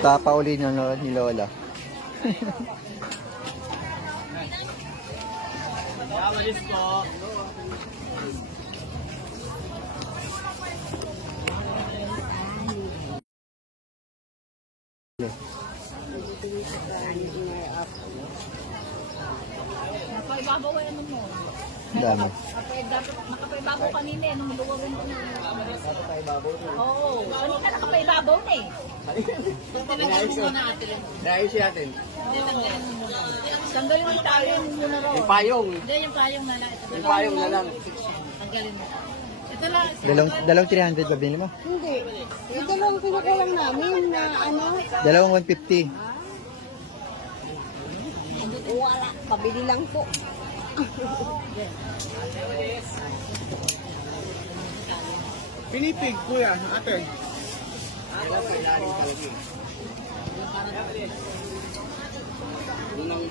Papauli na ni Lola. Malis po. Napaibabaw ay ano mo. Ang dami. Nakapaibabaw kanina eh. Nung luwarin ko na. Oo. Kanina nakapaibabaw na eh. Naayos siya natin. Tanggalin mo tayo muna raw. Yung payong. Hindi, yung payong na lang. Yung payong na lang. Tanggalin mo. Ito lang. Dalawang 300 ba binili mo? Hindi. Ito lang kinukulang namin na ano. Dalawang 150. Wala. Pabili lang po. Pinipig, kuya, ate. Unang